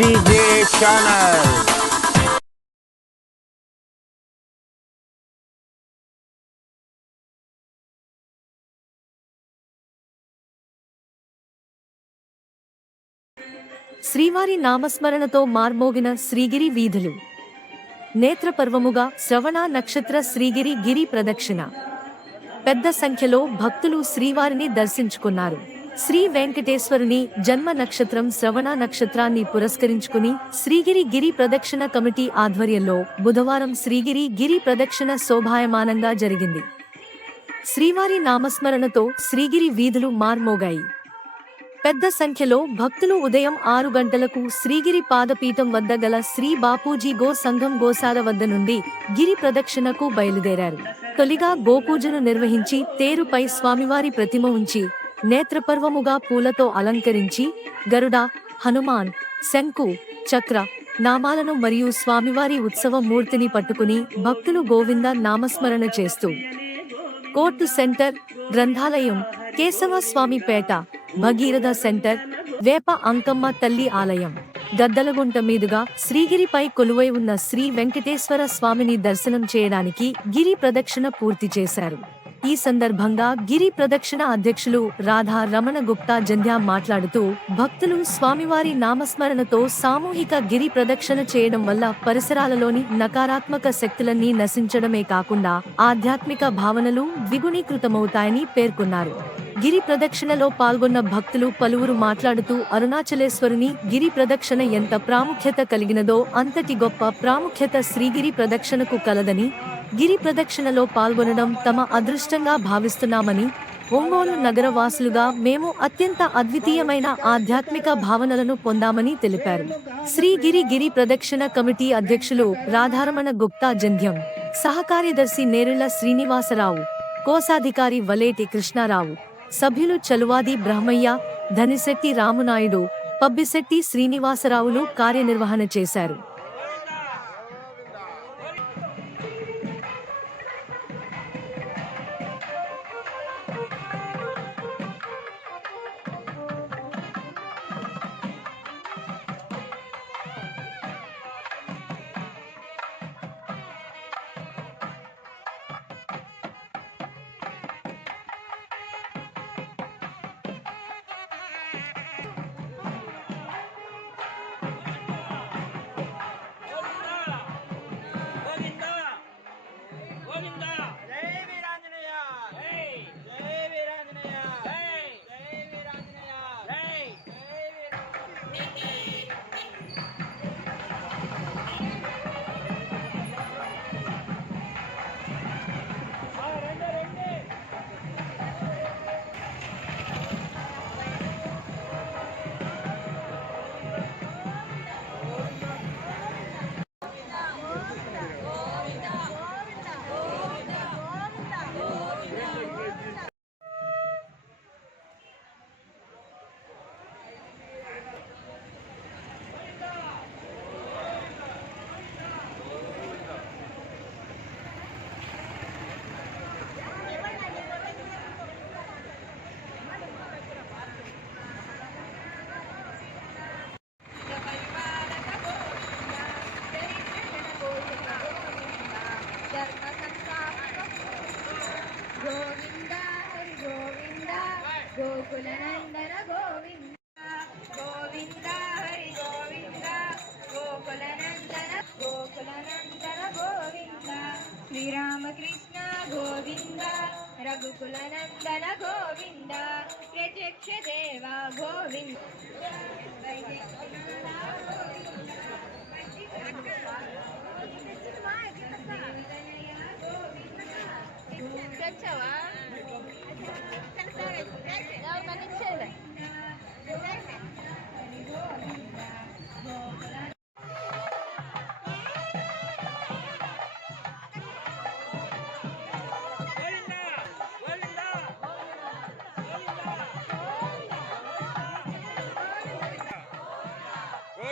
DJ channel శ్రీవారి నామస్మరణతో మార్మోగిన శ్రీగిరి వీధులు. నేత్రపర్వముగా శ్రవణ నక్షత్ర శ్రీగిరి గిరి ప్రదక్షిణ. పెద్ద సంఖ్యలో భక్తులు శ్రీవారిని దర్శించుకున్నారు. శ్రీ వెంకటేశ్వరుని జన్మ నక్షత్రం శ్రవణ నక్షత్రాన్ని పురస్కరించుకుని శ్రీగిరి గిరి ప్రదక్షిణ కమిటీ ఆధ్వర్యంలో బుధవారం శ్రీగిరి గిరి ప్రదక్షిణ శోభాయమానంగా జరిగింది. శ్రీవారి నామస్మరణతో శ్రీగిరి వీధులు మార్మోగాయి. పెద్ద సంఖ్యలో భక్తులు ఉదయం ఆరు గంటలకు శ్రీగిరి పాదపీఠం వద్ద గల శ్రీ బాపూజీ గో సంఘం గోశాల వద్ద నుండి గిరి ప్రదక్షిణకు బయలుదేరారు. తొలిగా గోపూజను నిర్వహించి తేరుపై స్వామివారి ప్రతిమ ఉంచి నేత్రపర్వముగా పూలతో అలంకరించి గరుడ హనుమాన్ శంకు చక్ర నామాలను మరియు స్వామివారి ఉత్సవ మూర్తిని పట్టుకుని భక్తులు గోవింద నామస్మరణ చేస్తూ. కోర్టు సెంటర్ గ్రంథాలయం కేశవ స్వామి పేట భగీరథ సెంటర్ వేప అంకమ్మ తల్లి ఆలయం. గద్దలగుంట మీదుగా శ్రీగిరిపై కొలువై ఉన్న శ్రీ వెంకటేశ్వర స్వామిని దర్శనం చేయడానికి గిరి ప్రదక్షిణ పూర్తి చేశారు. ఈ సందర్భంగా గిరి ప్రదక్షిణ అధ్యక్షులు రాధా రమణ గుప్తా జంధ్యా మాట్లాడుతూ భక్తులు స్వామివారి నామస్మరణతో సామూహిక గిరి ప్రదక్షిణ చేయడం వల్ల పరిసరాలలోని నకారాత్మక శక్తులన్నీ నశించడమే కాకుండా ఆధ్యాత్మిక భావనలు ద్విగుణీకృతమవుతాయని పేర్కొన్నారు. గిరి ప్రదక్షిణలో పాల్గొన్న భక్తులు పలువురు మాట్లాడుతూ అరుణాచలేశ్వరుని గిరి ప్రదక్షిణ ఎంత ప్రాముఖ్యత కలిగినదో అంతటి గొప్ప ప్రాముఖ్యత శ్రీగిరి ప్రదక్షిణకు కలదని గిరి ప్రదక్షిణలో పాల్గొనడం తమ అదృష్టంగా భావిస్తున్నామని ఒంగోలు నగర వాసులుగా మేము అత్యంత అద్వితీయమైన ఆధ్యాత్మిక భావనలను పొందామని తెలిపారు. శ్రీగిరి గిరి ప్రదక్షిణ కమిటీ అధ్యక్షులు రాధారమణ గుప్తా జంధ్యం సహకార్యదర్శి నేరుళ్ళ శ్రీనివాసరావు కోశాధికారి వలేటి కృష్ణారావు సభ్యులు చలువాది బ్రహ్మయ్య ధనిశెట్టి రామునాయుడు పబ్బిశెట్టి శ్రీనివాసరావులు కార్యనిర్వహణ చేశారు. కృష్ణ గోవింద రఘుకుల నందన గోవింద ప్రత్యక్ష దేవా గోవింద. తెచ్చావా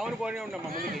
ఆవును పోనీ ఉండమ్మా ముందుకి.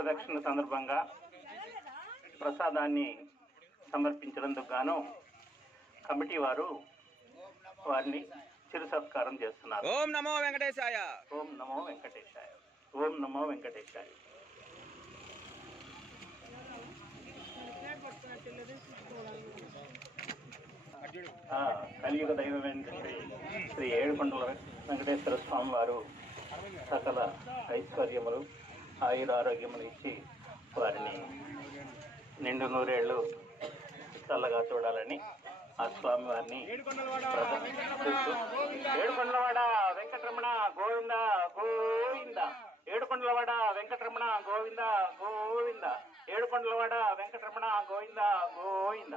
ప్రదక్షిణ సందర్భంగా ప్రసాదాన్ని సమర్పించినందుకు గాను కమిటీ వారు వారిని చిరు సత్కారం చేస్తున్నారు. ఓం నమో వెంకటేశాయ. ఓం నమో వెంకటేశాయ. ఓం నమో వెంకటేశాయ. కలియుగ దైవం ఏంటంటే శ్రీ ఏడుకొండల వెంకటేశ్వర స్వామి వారు సకల ఐశ్వర్యములు ఆయుర ఆరోగ్యములు ఇచ్చి వారిని నిండు నూరేళ్ళు చల్లగా చూడాలని ఆ స్వామి వారిని ఏడుకొండలవాడ వెంకటరమణ గోవింద గోవింద. ఏడుకొండలవాడ వెంకటరమణ గోవింద గోవింద. ఏడుకొండలవాడ వెంకటరమణ గోవింద గోవింద.